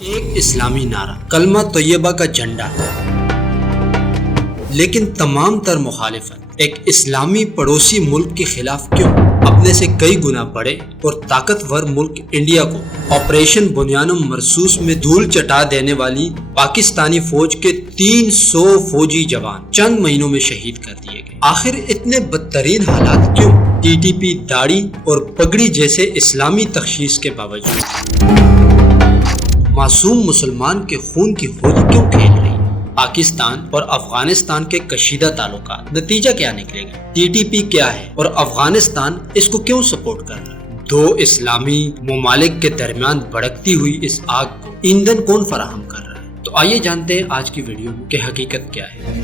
ایک اسلامی نعرہ، کلمہ طیبہ کا جھنڈا، لیکن تمام تر مخالفت ایک اسلامی پڑوسی ملک کے خلاف کیوں؟ اپنے سے کئی گنا بڑے اور طاقتور ملک انڈیا کو آپریشن بنیانم مرصوص میں دھول چٹا دینے والی پاکستانی فوج کے 300 فوجی جوان چند مہینوں میں شہید کر دیے گئے۔ آخر اتنے بدترین حالات کیوں؟ ٹی ٹی پی داڑھی اور پگڑی جیسے اسلامی تخصیص کے باوجود معصوم مسلمان کے خون کی ہولی کیوں کھیل رہی ہے؟ پاکستان اور افغانستان کے کشیدہ تعلقات، نتیجہ کیا نکلے گا؟ ٹی ٹی پی کیا ہے اور افغانستان اس کو کیوں سپورٹ کر رہا ہے؟ دو اسلامی ممالک کے درمیان بھڑکتی ہوئی اس آگ کو ایندھن کون فراہم کر رہا ہے؟ تو آئیے جانتے ہیں آج کی ویڈیو میں کہ حقیقت کیا ہے۔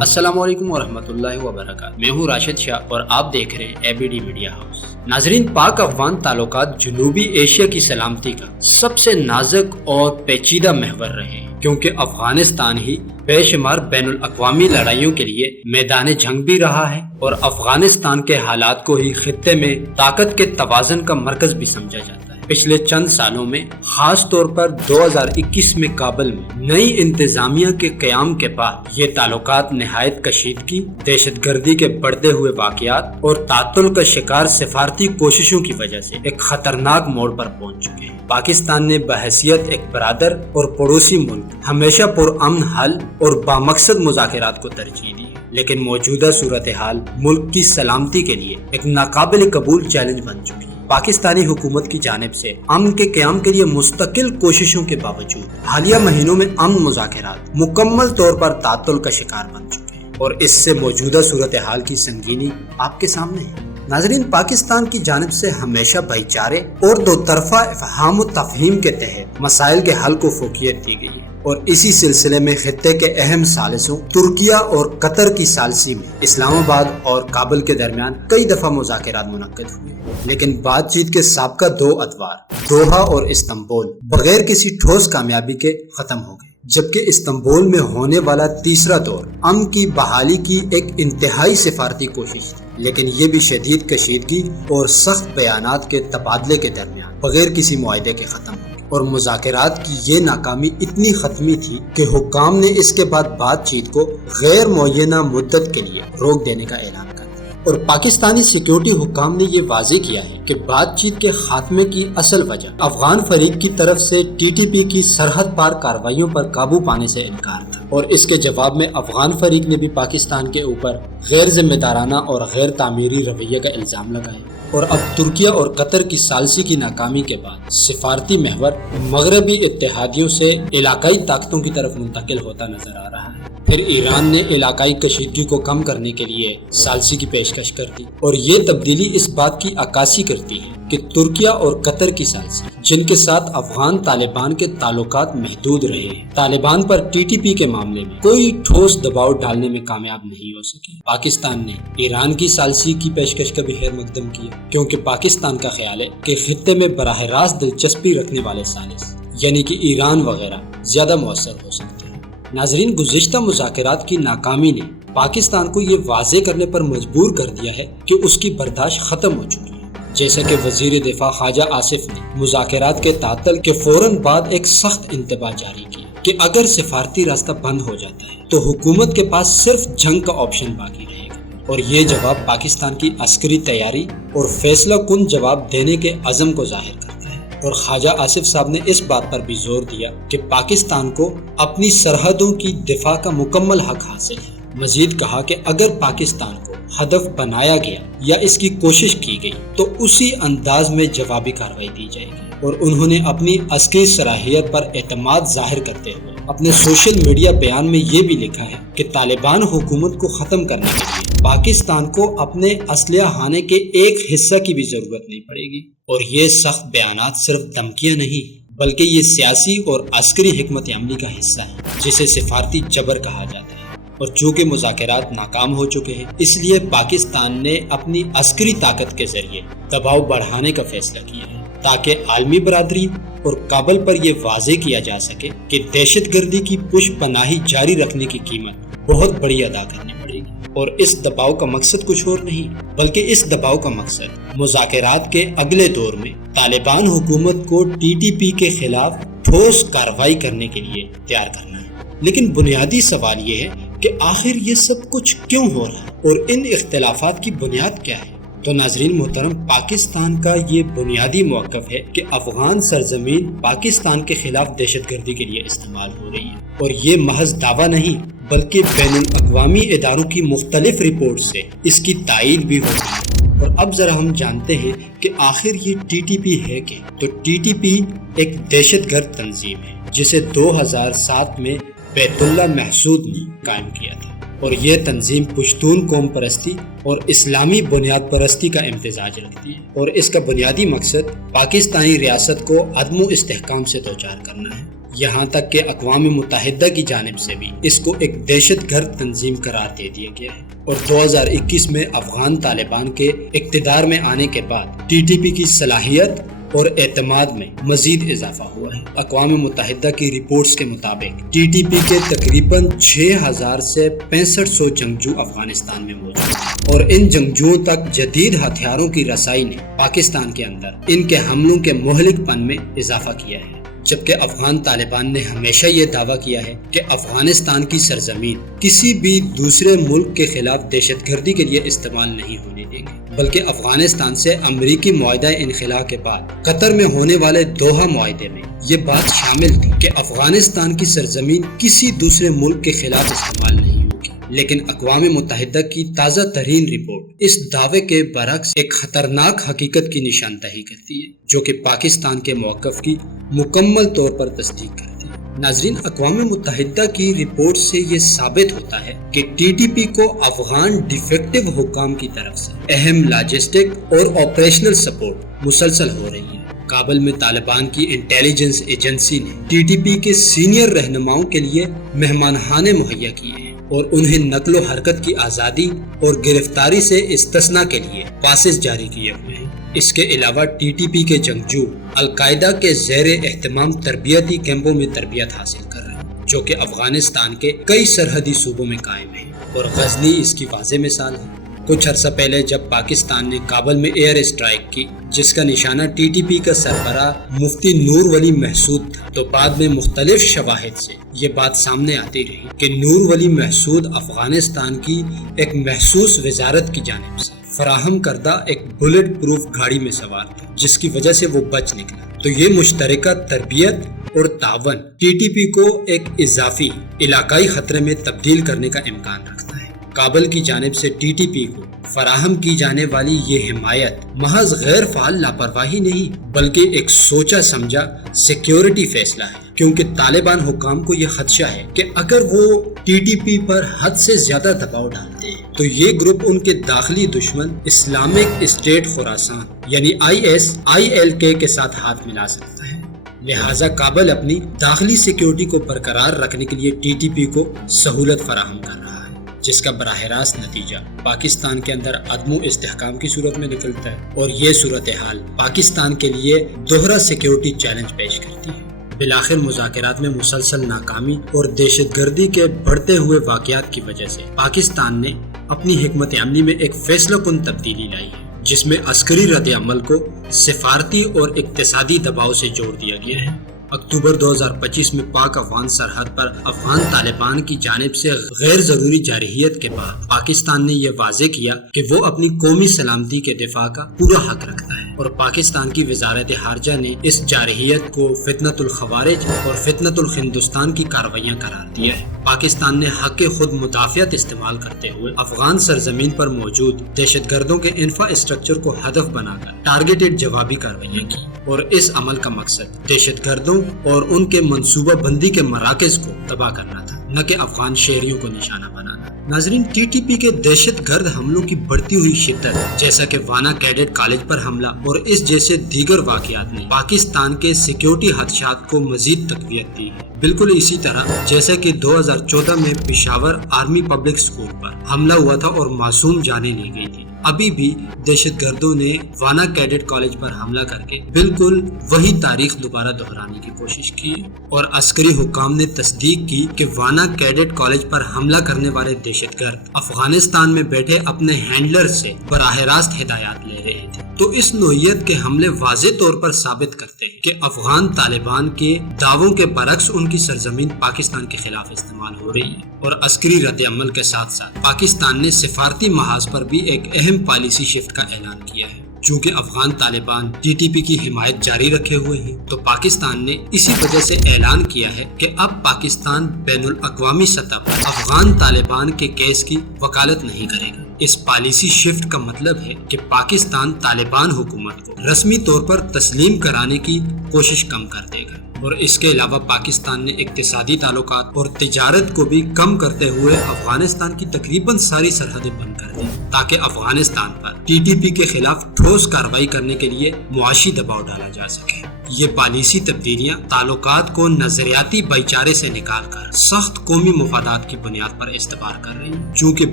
السلام علیکم ورحمۃ اللہ وبرکاتہ، میں ہوں راشد شاہ اور آپ دیکھ رہے ہیں اے بی ڈی میڈیا ہاؤس۔ ناظرین، پاک افغان تعلقات جنوبی ایشیا کی سلامتی کا سب سے نازک اور پیچیدہ محور رہے ہیں، کیونکہ افغانستان ہی بے شمار بین الاقوامی لڑائیوں کے لیے میدان جنگ بھی رہا ہے اور افغانستان کے حالات کو ہی خطے میں طاقت کے توازن کا مرکز بھی سمجھا جاتا ہے۔ پچھلے چند سالوں میں، خاص طور پر 2021 میں کابل میں نئی انتظامیہ کے قیام کے بعد یہ تعلقات نہایت کشیدگی، دہشت گردی کے بڑھتے ہوئے واقعات اور تعطل کا شکار سفارتی کوششوں کی وجہ سے ایک خطرناک موڑ پر پہنچ چکے ہیں۔ پاکستان نے بحیثیت ایک برادر اور پڑوسی ملک ہمیشہ پرامن حل اور بامقصد مذاکرات کو ترجیح دی، لیکن موجودہ صورتحال ملک کی سلامتی کے لیے ایک ناقابل قبول چیلنج بن چکی ہے۔ پاکستانی حکومت کی جانب سے امن کے قیام کے لیے مستقل کوششوں کے باوجود حالیہ مہینوں میں امن مذاکرات مکمل طور پر تعطل کا شکار بن چکے ہیں اور اس سے موجودہ صورتحال کی سنگینی آپ کے سامنے ہے۔ ناظرین، پاکستان کی جانب سے ہمیشہ بھائی چارے اور دو طرفہ افہام و تفہیم کے تحت مسائل کے حل کو فوقیت دی گئی ہے، اور اسی سلسلے میں خطے کے اہم ثالثوں ترکیہ اور قطر کی ثالثی میں اسلام آباد اور کابل کے درمیان کئی دفعہ مذاکرات منعقد ہوئے، لیکن بات چیت کے سابقہ دو ادوار دوحہ اور استنبول بغیر کسی ٹھوس کامیابی کے ختم ہو گئے، جبکہ استنبول میں ہونے والا تیسرا دور امن کی بحالی کی ایک انتہائی سفارتی کوشش تھی، لیکن یہ بھی شدید کشیدگی اور سخت بیانات کے تبادلے کے درمیان بغیر کسی معاہدے کے ختم ہو گئی، اور مذاکرات کی یہ ناکامی اتنی ختمی تھی کہ حکام نے اس کے بعد بات چیت کو غیر معینہ مدت کے لیے روک دینے کا اعلان کر دیا، اور پاکستانی سیکیورٹی حکام نے یہ واضح کیا ہے کہ بات چیت کے خاتمے کی اصل وجہ افغان فریق کی طرف سے ٹی ٹی پی کی سرحد پار کارروائیوں پر قابو پانے سے انکار تھا، اور اس کے جواب میں افغان فریق نے بھی پاکستان کے اوپر غیر ذمہ دارانہ اور غیر تعمیری رویے کا الزام لگایا، اور اب ترکیہ اور قطر کی ثالثی کی ناکامی کے بعد سفارتی محور مغربی اتحادیوں سے علاقائی طاقتوں کی طرف منتقل ہوتا نظر آ رہا ہے۔ پھر ایران نے علاقائی کشیدگی کو کم کرنے کے لیے ثالثی کی پیشکش کر دی، اور یہ تبدیلی اس بات کی عکاسی کرتی ہے کہ ترکیہ اور قطر کی ثالثی، جن کے ساتھ افغان طالبان کے تعلقات محدود رہے ہیں، طالبان پر ٹی ٹی پی کے معاملے میں کوئی ٹھوس دباؤ ڈالنے میں کامیاب نہیں ہو سکے۔ پاکستان نے ایران کی ثالثی کی پیشکش کا بھی خیر مقدم کیا، کیونکہ پاکستان کا خیال ہے کہ خطے میں براہ راست دلچسپی رکھنے والے ثالث یعنی کہ ایران وغیرہ زیادہ مؤثر ہو سکتے ہیں۔ ناظرین، گزشتہ مذاکرات کی ناکامی نے پاکستان کو یہ واضح کرنے پر مجبور کر دیا ہے کہ اس کی برداشت ختم ہو چکی ہے، جیسا کہ وزیر دفاع خواجہ آصف نے مذاکرات کے تعطل کے فوراً بعد ایک سخت انتباہ جاری کیا کہ اگر سفارتی راستہ بند ہو جاتا ہے تو حکومت کے پاس صرف جنگ کا آپشن باقی رہے گا، اور یہ جواب پاکستان کی عسکری تیاری اور فیصلہ کن جواب دینے کے عزم کو ظاہر کرتا ہے۔ اور خواجہ آصف صاحب نے اس بات پر بھی زور دیا کہ پاکستان کو اپنی سرحدوں کی دفاع کا مکمل حق حاصل ہے۔ مزید کہا کہ اگر پاکستان کو ہدف بنایا گیا یا اس کی کوشش کی گئی تو اسی انداز میں جوابی کارروائی دی جائے گی، اور انہوں نے اپنی عسکری صلاحیت پر اعتماد ظاہر کرتے ہوئے اپنے سوشل میڈیا بیان میں یہ بھی لکھا ہے کہ طالبان حکومت کو ختم کرنے کے لیے پاکستان کو اپنے اسلحہ خانے کے ایک حصہ کی بھی ضرورت نہیں پڑے گی، اور یہ سخت بیانات صرف دھمکیاں نہیں بلکہ یہ سیاسی اور عسکری حکمت عملی کا حصہ ہے، جسے سفارتی جبر کہا جاتا ہے۔ اور چونکہ مذاکرات ناکام ہو چکے ہیں، اس لیے پاکستان نے اپنی عسکری طاقت کے ذریعے دباؤ بڑھانے کا فیصلہ کیا ہے، تاکہ عالمی برادری اور کابل پر یہ واضح کیا جا سکے کہ دہشت گردی کی پشت پناہی جاری رکھنے کی قیمت بہت بڑی ادا کرنی پڑے گی۔ اور اس دباؤ کا مقصد کچھ اور نہیں بلکہ اس دباؤ کا مقصد مذاکرات کے اگلے دور میں طالبان حکومت کو ٹی ٹی پی کے خلاف ٹھوس کارروائی کرنے کے لیے تیار کرنا ہے۔ لیکن بنیادی سوال یہ ہے کہ آخر یہ سب کچھ کیوں ہو رہا ہے اور ان اختلافات کی بنیاد کیا ہے؟ تو ناظرین محترم، پاکستان کا یہ بنیادی موقف ہے کہ افغان سرزمین پاکستان کے خلاف دہشت گردی کے لیے استعمال ہو رہی ہے، اور یہ محض دعویٰ نہیں بلکہ بین الاقوامی اداروں کی مختلف رپورٹ سے اس کی تائید بھی ہو رہی ہے۔ اور اب ذرا ہم جانتے ہیں کہ آخر یہ ٹی ٹی پی ہے کیا؟ تو ٹی ٹی پی ایک دہشت گرد تنظیم ہے جسے 2007 میں بیت اللہ محسود نے قائم کیا تھا، اور یہ تنظیم پشتون قوم پرستی اور اسلامی بنیاد پرستی کا امتزاج رکھتی ہے، اور اس کا بنیادی مقصد پاکستانی ریاست کو عدم و استحکام سے دوچار کرنا ہے، یہاں تک کہ اقوام متحدہ کی جانب سے بھی اس کو ایک دہشت گرد تنظیم قرار دے دیا گیا ہے۔ اور 2021 میں افغان طالبان کے اقتدار میں آنے کے بعد ٹی ٹی پی کی صلاحیت اور اعتماد میں مزید اضافہ ہوا ہے۔ اقوام متحدہ کی رپورٹس کے مطابق ٹی ٹی پی کے تقریباً 6000 سے 6500 جنگجو افغانستان میں موجود ہیں، اور ان جنگجوؤں تک جدید ہتھیاروں کی رسائی نے پاکستان کے اندر ان کے حملوں کے مہلک پن میں اضافہ کیا ہے، جبکہ افغان طالبان نے ہمیشہ یہ دعویٰ کیا ہے کہ افغانستان کی سرزمین کسی بھی دوسرے ملک کے خلاف دہشت گردی کے لیے استعمال نہیں ہونے دیں گے، بلکہ افغانستان سے امریکی معاہدہ انخلاء کے بعد قطر میں ہونے والے دوحہ معاہدے میں یہ بات شامل تھی کہ افغانستان کی سرزمین کسی دوسرے ملک کے خلاف استعمال نہیں ہوگی۔ لیکن اقوام متحدہ کی تازہ ترین رپورٹ اس دعوے کے برعکس ایک خطرناک حقیقت کی نشاندہی کرتی ہے، جو کہ پاکستان کے موقف کی مکمل طور پر تصدیق کرتی ہے۔ ناظرین، اقوام متحدہ کی رپورٹ سے یہ ثابت ہوتا ہے کہ ٹی ٹی پی کو افغان ڈیفیکٹو حکام کی طرف سے اہم لاجسٹک اور آپریشنل سپورٹ مسلسل ہو رہی ہے۔ کابل میں طالبان کی انٹیلیجنس ایجنسی نے ٹی ٹی پی کے سینئر رہنماؤں کے لیے مہمان خانے مہیا کیے ہیں اور انہیں نقل و حرکت کی آزادی اور گرفتاری سے استثناء کے لیے پاسز جاری کیے ہوئے ہیں۔ اس کے علاوہ ٹی ٹی پی کے جنگجو القاعدہ کے زیر اہتمام تربیتی کیمپوں میں تربیت حاصل کر رہے ہیں، جو کہ افغانستان کے کئی سرحدی صوبوں میں قائم ہیں، اور غزنی اس کی واضح مثال ہے۔ کچھ عرصہ پہلے جب پاکستان نے کابل میں ایئر اسٹرائک کی جس کا نشانہ ٹی ٹی پی کا سربراہ مفتی نور ولی محسود تھا، تو بعد میں مختلف شواہد سے یہ بات سامنے آتی رہی کہ نور ولی محسود افغانستان کی ایک محسوس وزارت کی جانب سے فراہم کردہ ایک بلٹ پروف گاڑی میں سوار تھا، جس کی وجہ سے وہ بچ نکلا۔ تو یہ مشترکہ تربیت اور تعاون ٹی ٹی پی کو ایک اضافی علاقائی خطرے میں تبدیل کرنے کا امکان رکھتا ہے۔ کابل کی جانب سے ٹی ٹی پی کو فراہم کی جانے والی یہ حمایت محض غیر فعال لاپرواہی نہیں بلکہ ایک سوچا سمجھا سیکیورٹی فیصلہ ہے، کیونکہ طالبان حکام کو یہ خدشہ ہے کہ اگر وہ ٹی ٹی پی پر حد سے زیادہ دباؤ ڈالتے ہیں تو یہ گروپ ان کے داخلی دشمن اسلامک اسٹیٹ خراسان یعنی ISILK کے ساتھ ہاتھ ملا سکتا ہے۔ لہٰذا کابل اپنی داخلی سیکیورٹی کو برقرار رکھنے کے لیے ٹی ٹی پی کو سہولت فراہم کر رہا ہے، جس کا براہ راست نتیجہ پاکستان کے اندر عدم و استحکام کی صورت میں نکلتا ہے، اور یہ صورتحال پاکستان کے لیے دوہرا سیکیورٹی چیلنج پیش کرتی ہے۔ بالآخر مذاکرات میں مسلسل ناکامی اور دہشت گردی کے بڑھتے ہوئے واقعات کی وجہ سے پاکستان نے اپنی حکمت عملی میں ایک فیصلہ کن تبدیلی لائی ہے، جس میں عسکری رد عمل کو سفارتی اور اقتصادی دباؤ سے جوڑ دیا گیا ہے۔ اکتوبر 2025 میں پاک افغان سرحد پر افغان طالبان کی جانب سے غیر ضروری جارحیت کے بعد پاکستان نے یہ واضح کیا کہ وہ اپنی قومی سلامتی کے دفاع کا پورا حق رکھتا ہے، اور پاکستان کی وزارت خارجہ نے اس جارحیت کو فتنۃ الخوارج اور فتنۃ الہندوستان کی کارروائیاں قرار دیا ہے۔ پاکستان نے حق خود مدافعت استعمال کرتے ہوئے افغان سرزمین پر موجود دہشت گردوں کے انفراسٹرکچر کو ہدف بنا کر ٹارگیٹڈ جوابی کارروائیاں کی، اور اس عمل کا مقصد دہشت گردوں اور ان کے منصوبہ بندی کے مراکز کو تباہ کرنا تھا، نہ کہ افغان شہریوں کو نشانہ بنانا۔ ناظرین، ٹی ٹی پی کے دہشت گرد حملوں کی بڑھتی ہوئی شدت، جیسا کہ وانا کیڈٹ کالج پر حملہ اور اس جیسے دیگر واقعات نے پاکستان کے سیکیورٹی خدشات کو مزید تقویت دی ہے۔ بالکل اسی طرح جیسا کہ 2014 میں پشاور آرمی پبلک اسکول پر حملہ ہوا تھا اور معصوم جانیں لی گئی تھی، ابھی بھی دہشت گردوں نے وانا کیڈٹ کالج پر حملہ کر کے بالکل وہی تاریخ دوبارہ دہرانے کی کوشش کی اور عسکری حکام نے تصدیق کی کہ وانا کیڈٹ کالج پر حملہ کرنے والے دہشت گرد افغانستان میں بیٹھے اپنے ہینڈلر سے براہ راست ہدایات لے رہے تھے۔ تو اس نوعیت کے حملے واضح طور پر ثابت کرتے ہیں کہ افغان طالبان کے دعووں کے برعکس ان کی سرزمین پاکستان کے خلاف استعمال ہو رہی ہے، اور عسکری رد عمل کے ساتھ ساتھ پاکستان نے سفارتی محاذ پر بھی ایک اہم پالیسی شفٹ کا اعلان کیا ہے۔ چونکہ Afghan Taliban T T P کی حمایت جاری رکھے ہوئے ہیں، تو پاکستان نے اسی وجہ سے اعلان کیا ہے کہ اب پاکستان بین الاقوامی سطح پر افغان طالبان کے کیس کی وکالت نہیں کرے گا۔ اس پالیسی شفٹ کا مطلب ہے کہ پاکستان طالبان حکومت کو رسمی طور پر تسلیم کرانے کی کوشش کم کر دے گا، اور اس کے علاوہ پاکستان نے اقتصادی تعلقات اور تجارت کو بھی کم کرتے ہوئے افغانستان کی تقریباً ساری سرحدیں بند کر دی، تاکہ افغانستان پر ٹی ٹی پی کے خلاف ٹھوس کارروائی کرنے کے لیے معاشی دباؤ ڈالا جا سکے۔ یہ پالیسی تبدیلیاں تعلقات کو نظریاتی بھائی چارے سے نکال کر سخت قومی مفادات کی بنیاد پر استوار کر رہی ہیں۔ چونکہ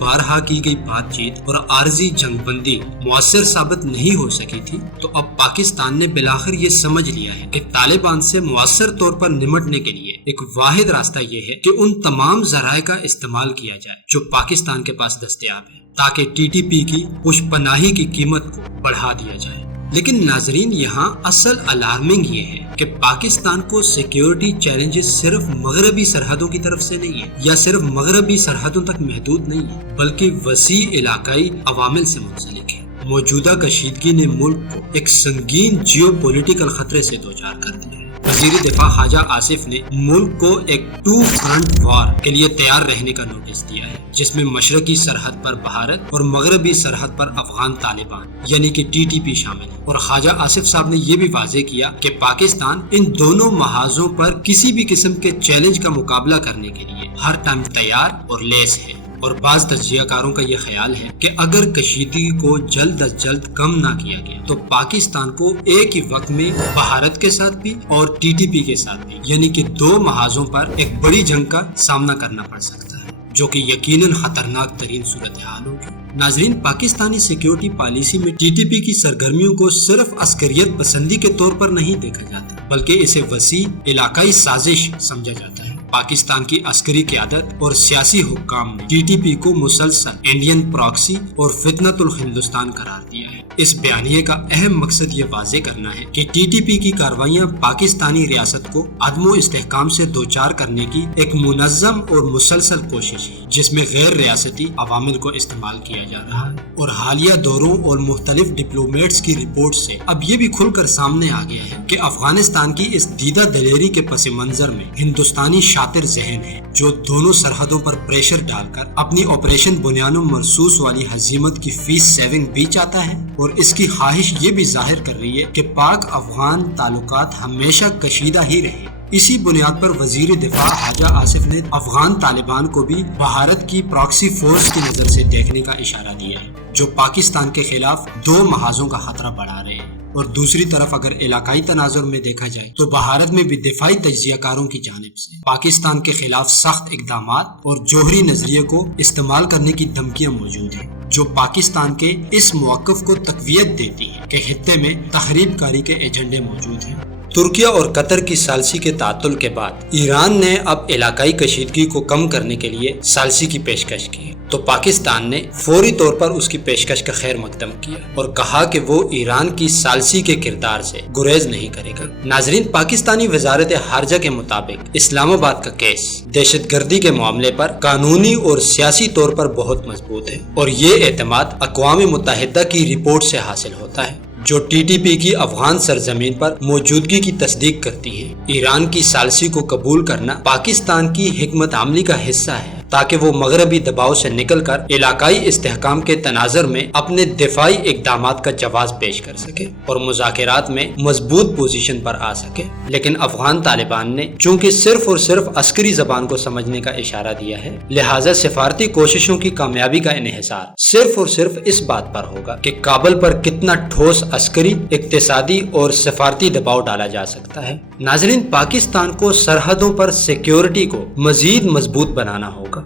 بارہا کی گئی بات چیت اور عارضی جنگ بندی مؤثر ثابت نہیں ہو سکی تھی، تو اب پاکستان نے بالآخر یہ سمجھ لیا ہے کہ طالبان سے مؤثر طور پر نمٹنے کے لیے ایک واحد راستہ یہ ہے کہ ان تمام ذرائع کا استعمال کیا جائے جو پاکستان کے پاس دستیاب ہے، تاکہ ٹی ٹی پی کی پش پناہی کی قیمت کو بڑھا دیا جائے۔ لیکن ناظرین، یہاں اصل الارمنگ یہ ہے کہ پاکستان کو سیکیورٹی چیلنجز صرف مغربی سرحدوں کی طرف سے نہیں ہے، یا صرف مغربی سرحدوں تک محدود نہیں ہے، بلکہ وسیع علاقائی عوامل سے منسلک ہے۔ موجودہ کشیدگی نے ملک کو ایک سنگین جیو پولیٹیکل خطرے سے دوچار کر دیا ہے۔ وزیر دفاع خواجہ آصف نے ملک کو ایک 2 فرنٹ وار کے لیے تیار رہنے کا نوٹس دیا ہے، جس میں مشرقی سرحد پر بھارت اور مغربی سرحد پر افغان طالبان یعنی کہ ٹی ٹی پی شامل ہے۔ اور خواجہ آصف صاحب نے یہ بھی واضح کیا کہ پاکستان ان دونوں محاذوں پر کسی بھی قسم کے چیلنج کا مقابلہ کرنے کے لیے ہر ٹائم تیار اور لیس ہے۔ اور بعض تجزیہ کاروں کا یہ خیال ہے کہ اگر کشیدگی کو جلد از جلد کم نہ کیا گیا تو پاکستان کو ایک ہی وقت میں بھارت کے ساتھ بھی اور ٹی ٹی پی کے ساتھ بھی، یعنی کہ 2 محاذوں پر ایک بڑی جنگ کا سامنا کرنا پڑ سکتا ہے، جو کہ یقیناً خطرناک ترین صورتحال ہوگی۔ ناظرین، پاکستانی سیکیورٹی پالیسی میں ٹی ٹی پی کی سرگرمیوں کو صرف عسکریت پسندی کے طور پر نہیں دیکھا جاتا، بلکہ اسے وسیع علاقائی سازش سمجھا جاتا ہے۔ پاکستان کی عسکری قیادت اور سیاسی حکام نے ٹی ٹی پی کو مسلسل انڈین پراکسی اور فتنۃ الہندوستان قرار دیا ہے۔ اس بیانیے کا اہم مقصد یہ واضح کرنا ہے کہ ٹی ٹی پی کی کارروائیاں پاکستانی ریاست کو عدم و استحکام سے دوچار کرنے کی ایک منظم اور مسلسل کوشش ہے، جس میں غیر ریاستی عوامل کو استعمال کیا جا رہا ہے۔ اور حالیہ دوروں اور مختلف ڈپلومیٹس کی رپورٹ سے اب یہ بھی کھل کر سامنے آ گیا ہے کہ افغانستان کی اس دیدہ دلیری کے پس منظر میں ہندوستانی شاطر ذہن ہے، جو دونوں سرحدوں پر پریشر ڈال کر اپنی آپریشن بنیان و مرصوص والی ہزیمت کی فیس سیونگ بھی چاہتا ہے، اور اس کی خواہش یہ بھی ظاہر کر رہی ہے کہ پاک افغان تعلقات ہمیشہ کشیدہ ہی رہے۔ اسی بنیاد پر وزیر دفاع خواجہ آصف نے افغان طالبان کو بھی بھارت کی پراکسی فورس کی نظر سے دیکھنے کا اشارہ دیا ہے، جو پاکستان کے خلاف 2 محاذوں کا خطرہ بڑھا رہے ہیں۔ اور دوسری طرف اگر علاقائی تناظر میں دیکھا جائے تو بھارت میں بھی دفاعی تجزیہ کاروں کی جانب سے پاکستان کے خلاف سخت اقدامات اور جوہری نظریے کو استعمال کرنے کی دھمکیاں موجود ہیں، جو پاکستان کے اس موقف کو تقویت دیتی ہے کہ خطے میں تخریب کاری کے ایجنڈے موجود ہیں۔ ترکیہ اور قطر کی ثالثی کے تعطل کے بعد ایران نے اب علاقائی کشیدگی کو کم کرنے کے لیے ثالثی کی پیشکش کی، تو پاکستان نے فوری طور پر اس کی پیشکش کا خیر مقدم کیا اور کہا کہ وہ ایران کی ثالثی کے کردار سے گریز نہیں کرے گا۔ ناظرین، پاکستانی وزارت خارجہ کے مطابق اسلام آباد کا کیس دہشت گردی کے معاملے پر قانونی اور سیاسی طور پر بہت مضبوط ہے، اور یہ اعتماد اقوام متحدہ کی رپورٹ سے حاصل ہوتا ہے، جو ٹی ٹی پی کی افغان سرزمین پر موجودگی کی تصدیق کرتی ہے۔ ایران کی ثالثی کو قبول کرنا پاکستان کی حکمت عملی کا حصہ ہے، تاکہ وہ مغربی دباؤ سے نکل کر علاقائی استحکام کے تناظر میں اپنے دفاعی اقدامات کا جواز پیش کر سکے اور مذاکرات میں مضبوط پوزیشن پر آ سکے۔ لیکن افغان طالبان نے چونکہ صرف اور صرف عسکری زبان کو سمجھنے کا اشارہ دیا ہے، لہٰذا سفارتی کوششوں کی کامیابی کا انحصار صرف اور صرف اس بات پر ہوگا کہ کابل پر کتنا ٹھوس عسکری، اقتصادی اور سفارتی دباؤ ڈالا جا سکتا ہے۔ ناظرین، پاکستان کو سرحدوں پر سیکیورٹی کو مزید مضبوط بنانا ہوگا،